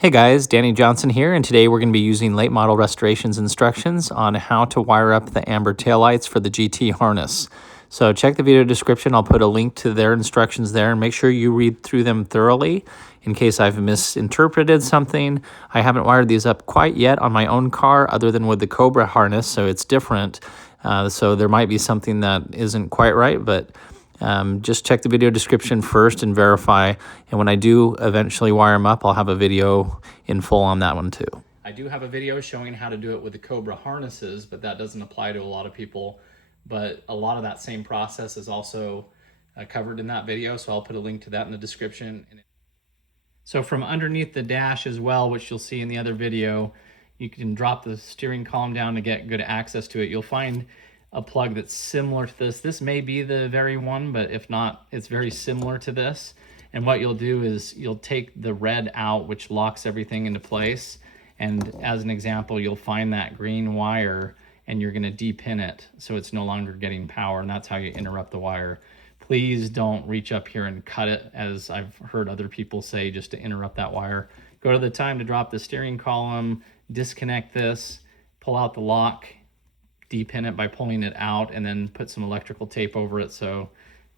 Hey guys, Danny Johnson here, and today we're going to be using late model restorations instructions on how to wire up the Amber taillights for the GT harness. So check the video description, I'll put a link to their instructions there, and make sure you read through them thoroughly in case I've misinterpreted something. I haven't wired these up quite yet on my own car other than with the Cobra harness, so it's different. So there might be something that isn't quite right, but just check the video description first and verify. And when I do eventually wire them up, I'll have a video in full on that one too. I do have a video showing how to do it with the Cobra harnesses, but that doesn't apply to a lot of people. But a lot of that same process is also covered in that video, so I'll put a link to that in the description. So from underneath the dash as well, which you'll see in the other video, you can drop the steering column down to get good access to it. You'll find a plug that's similar to this. This may be the very one, but if not, it's very similar to this. And what you'll do is you'll take the red out, which locks everything into place. And as an example, you'll find that green wire and you're gonna depin it so it's no longer getting power, and that's how you interrupt the wire. Please don't reach up here and cut it, as I've heard other people say, just to interrupt that wire. Go to the time to drop the steering column, disconnect this, pull out the lock, depin it by pulling it out, and then put some electrical tape over it. So,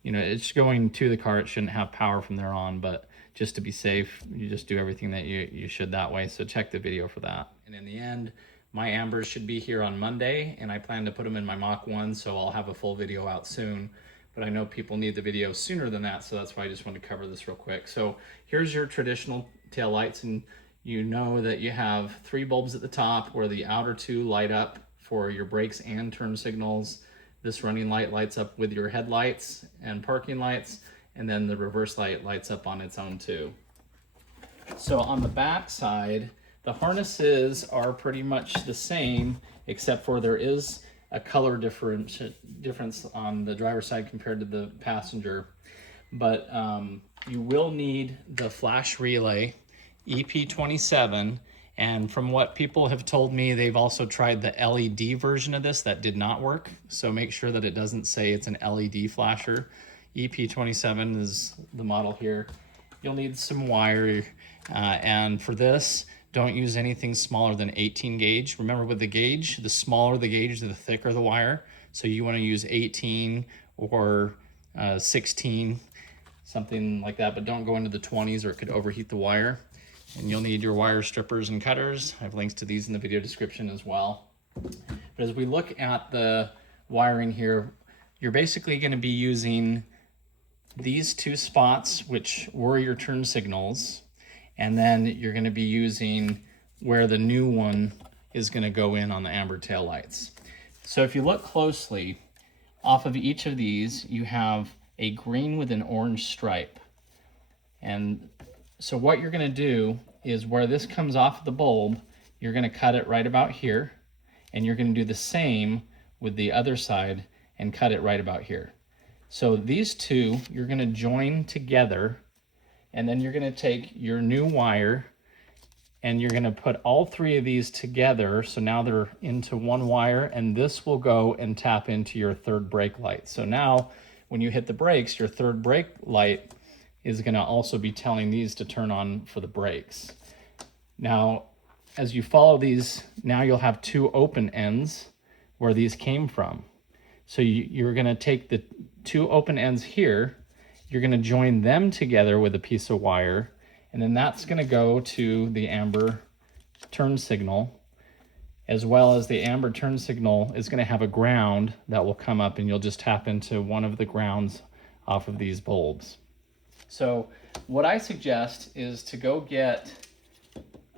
you know, it's going to the car. It shouldn't have power from there on, but just to be safe, you just do everything that you should that way. So check the video for that. And in the end, my Ambers should be here on Monday, and I plan to put them in my Mach 1, so I'll have a full video out soon. But I know people need the video sooner than that, so that's why I just want to cover this real quick. So here's your traditional taillights, and you know that you have 3 bulbs at the top where the outer 2 light up for your brakes and turn signals. This running light lights up with your headlights and parking lights, and then the reverse light lights up on its own too. So on the back side, the harnesses are pretty much the same, except for there is a color difference on the driver's side compared to the passenger. But you will need the flash relay, EP27, and from what people have told me, they've also tried the LED version of this that did not work. So make sure that it doesn't say it's an LED flasher. EP27 is the model here. You'll need some wire, and for this, don't use anything smaller than 18 gauge. Remember, with the gauge, the smaller the gauge, the thicker the wire. So you want to use 18 or 16, something like that, but don't go into the 20s or it could overheat the wire. And you'll need your wire strippers and cutters. I have links to these in the video description as well. But as we look at the wiring here, you're basically going to be using these 2 spots, which were your turn signals, and then you're going to be using where the new one is going to go in on the Amber taillights. So if you look closely, off of each of these, you have a green with an orange stripe. And so what you're going to do is where this comes off the bulb, you're going to cut it right about here, and you're going to do the same with the other side and cut it right about here. So these 2, you're going to join together, and then you're going to take your new wire and you're going to put all 3 of these together. So now they're into one wire, and this will go and tap into your 3rd brake light. So now when you hit the brakes, your 3rd brake light is going to also be telling these to turn on for the brakes. Now, as you follow these, now you'll have 2 open ends where these came from. So you're going to take the 2 open ends here, you're going to join them together with a piece of wire, and then that's going to go to the Amber turn signal, as well as the Amber turn signal is going to have a ground that will come up, and you'll just tap into one of the grounds off of these bulbs. So what I suggest is to go get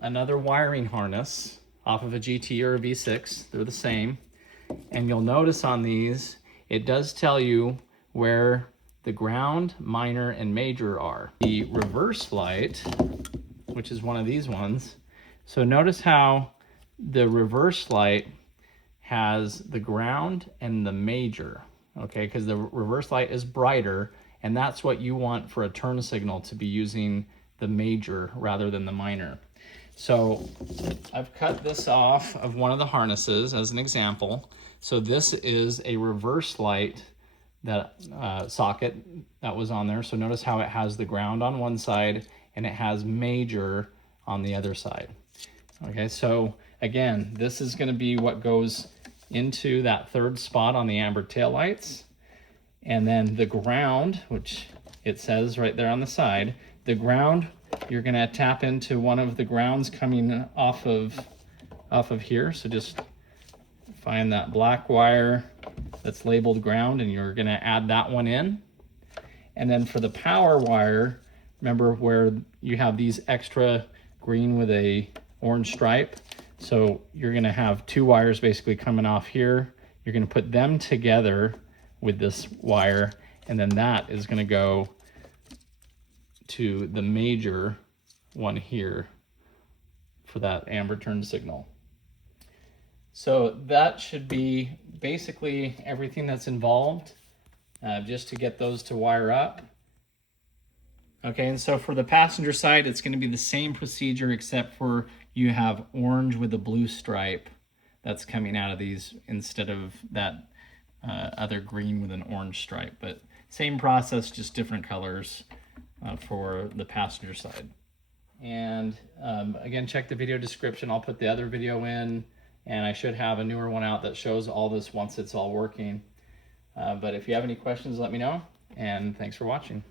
another wiring harness off of a GT or a V6. They're the same. And you'll notice on these, it does tell you where the ground, minor, and major are. The reverse light, which is one of these ones. So notice how the reverse light has the ground and the major, okay? Because the reverse light is brighter, and that's what you want for a turn signal, to be using the major rather than the minor. So I've cut this off of one of the harnesses as an example. So this is a reverse light that socket that was on there. So notice how it has the ground on one side and it has major on the other side. Okay, so again, this is going to be what goes into that third spot on the amber taillights. And then the ground, which it says right there on the side, the ground, you're going to tap into one of the grounds coming off of here. So just find that black wire that's labeled ground, and you're going to add that one in. And then for the power wire, remember where you have these extra green with a orange stripe. So you're going to have two wires basically coming off here. You're going to put them together with this wire, and then that is going to go to the major one here for that amber turn signal. So that should be basically everything that's involved just to get those to wire up. Okay, and so for the passenger side, it's going to be the same procedure, except for you have orange with a blue stripe that's coming out of these instead of that other green with an orange stripe. But same process, just different colors for the passenger side. And again, check the video description. I'll put the other video in, and I should have a newer one out that shows all this once it's all working. But if you have any questions, let me know, and thanks for watching.